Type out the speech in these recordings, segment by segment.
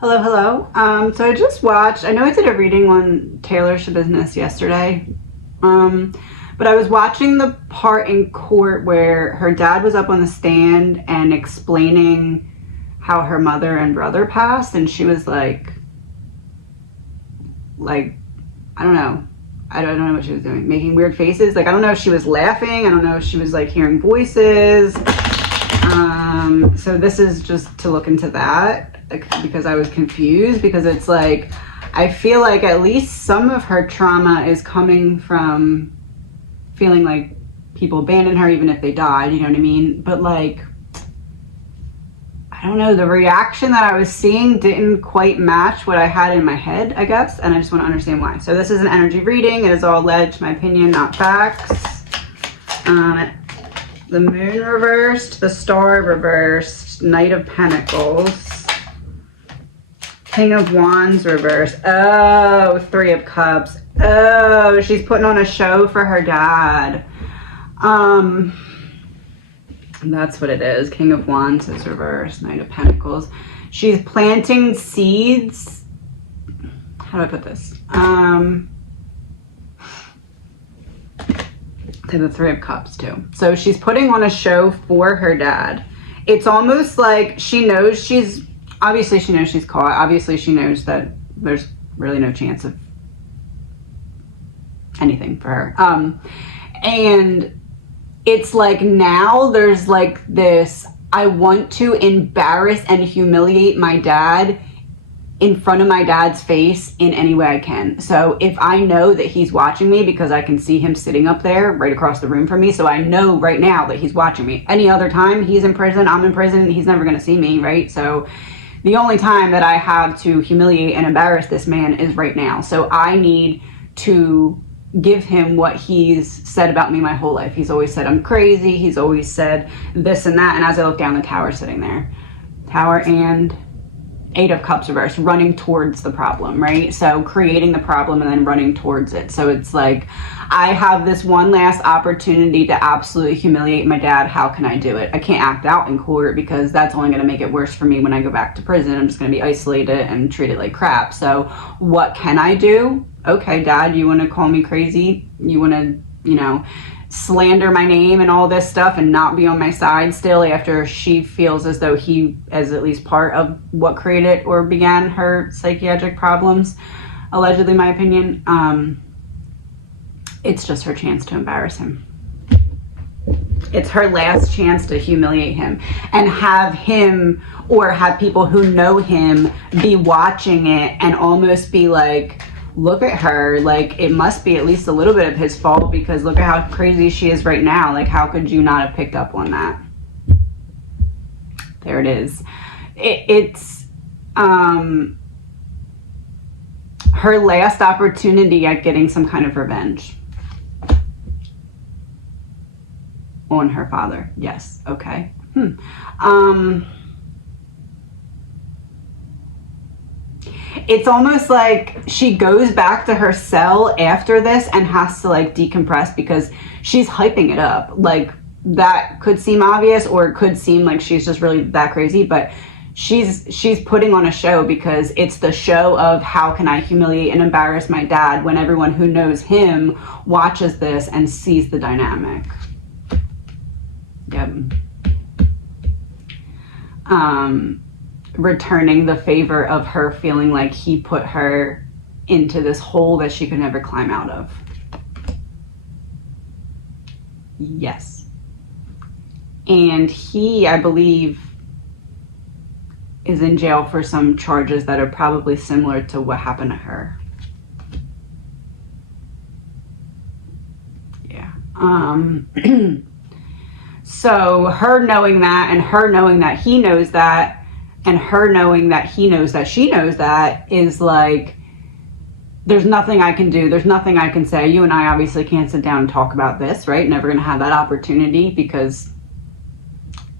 Hello, hello. So I just watched, I know I did a reading on Taylor Schabusiness yesterday, but I was watching the part in court where her dad was up on the stand and explaining how her mother and brother passed, and she was like, I don't know. I don't know what she was doing, making weird faces. Like, I don't know if she was laughing. I don't know if she was like hearing voices. So this is just to look into that, like, because I was confused, because it's like, I feel like at least some of her trauma is coming from feeling like people abandoned her even if they died, you know what I mean? But like, I don't know, the reaction that I was seeing didn't quite match what I had in my head, I guess, and I just want to understand why. So this is an energy reading. It is all alleged, my opinion, not facts. The moon reversed, the star reversed, Knight of Pentacles, King of Wands reversed. Oh, Three of Cups. Oh, she's putting on a show for her dad. That's what it is. King of Wands is reversed, Knight of Pentacles. She's planting seeds. How do I put this? To the Three of Cups too. So she's putting on a show for her dad. It's almost like she knows obviously she knows she's caught. Obviously she knows that there's really no chance of anything for her. And it's like now there's like this, I want to embarrass and humiliate my dad in front of my dad's face in any way I can. So if I know that he's watching me, because I can see him sitting up there right across the room from me, so I know right now that he's watching me. Any other time he's in prison, I'm in prison, he's never gonna see me, right? So the only time that I have to humiliate and embarrass this man is right now. So I need to give him what he's said about me my whole life. He's always said I'm crazy, he's always said this and that, and as I look down, the Tower sitting there. Tower and Eight of Cups reversed, running towards the problem, right? So creating the problem and then running towards it. So it's like, I have this one last opportunity to absolutely humiliate my dad. How can I do it? I can't act out in court because that's only going to make it worse for me when I go back to prison. I'm just going to be isolated and treated like crap. So what can I do? Okay, Dad, you want to call me crazy? You want to, slander my name and all this stuff and not be on my side still after she feels as though he is at least part of what created or began her psychiatric problems, allegedly, my opinion. It's just her chance to embarrass him. It's her last chance to humiliate him and have him, or have people who know him, be watching it and almost be like, look at her, like it must be at least a little bit of his fault because look at how crazy she is right now. Like, how could you not have picked up on that? There it is. It's her last opportunity at getting some kind of revenge on her father. Yes. Okay. It's almost like she goes back to her cell after this and has to like decompress because she's hyping it up. Like, that could seem obvious, or it could seem like she's just really that crazy, but she's putting on a show because it's the show of how can I humiliate and embarrass my dad when everyone who knows him watches this and sees the dynamic. Yep. Returning the favor of her feeling like he put her into this hole that she could never climb out of. Yes. And he, I believe, is in jail for some charges that are probably similar to what happened to her. Yeah. So her knowing that, and her knowing that he knows that, and her knowing that he knows that she knows that, is like, there's nothing I can do. There's nothing I can say. You and I obviously can't sit down and talk about this, right? Never going to have that opportunity because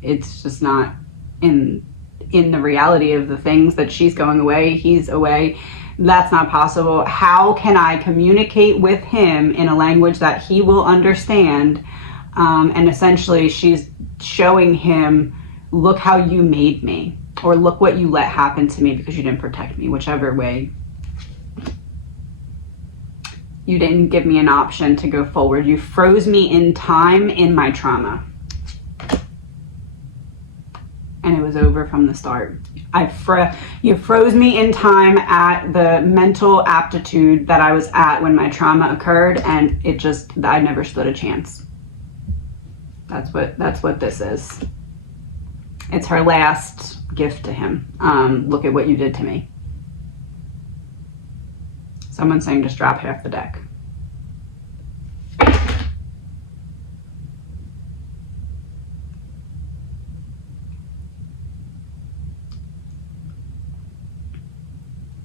it's just not in the reality of the things that she's going away, he's away. That's not possible. How can I communicate with him in a language that he will understand? And essentially she's showing him, look how you made me. Or look what you let happen to me because you didn't protect me, whichever way. You didn't give me an option to go forward. You froze me in time in my trauma. And it was over from the start. You froze me in time at the mental aptitude that I was at when my trauma occurred, and I never stood a chance. That's what this is. It's her last gift to him. Look at what you did to me. Someone's saying just drop half the deck.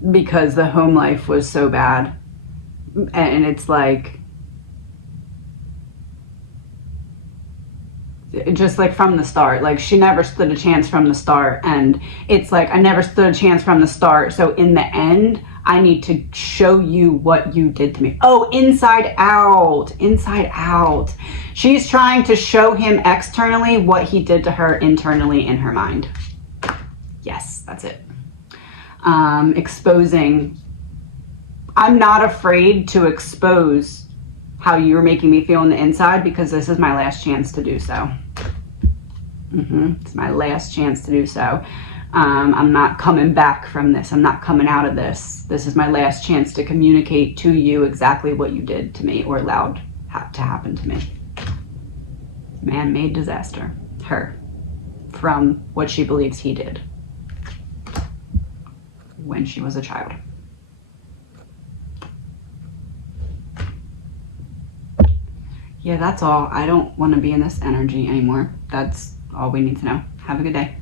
Because the home life was so bad. And it's like, just like from the start, like she never stood a chance from the start. And it's like, I never stood a chance from the start. So in the end, I need to show you what you did to me. Oh, inside out, inside out. She's trying to show him externally what he did to her internally in her mind. Yes, that's it. Exposing. I'm not afraid to expose how you're making me feel on the inside, because this is my last chance to do so. It's my last chance to do so. I'm not coming back from this. I'm not coming out of this. This is my last chance to communicate to you exactly what you did to me or allowed to happen to me. Man-made disaster. Her. From what she believes he did when she was a child. Yeah, that's all. I don't want to be in this energy anymore. That's all we need to know. Have a good day.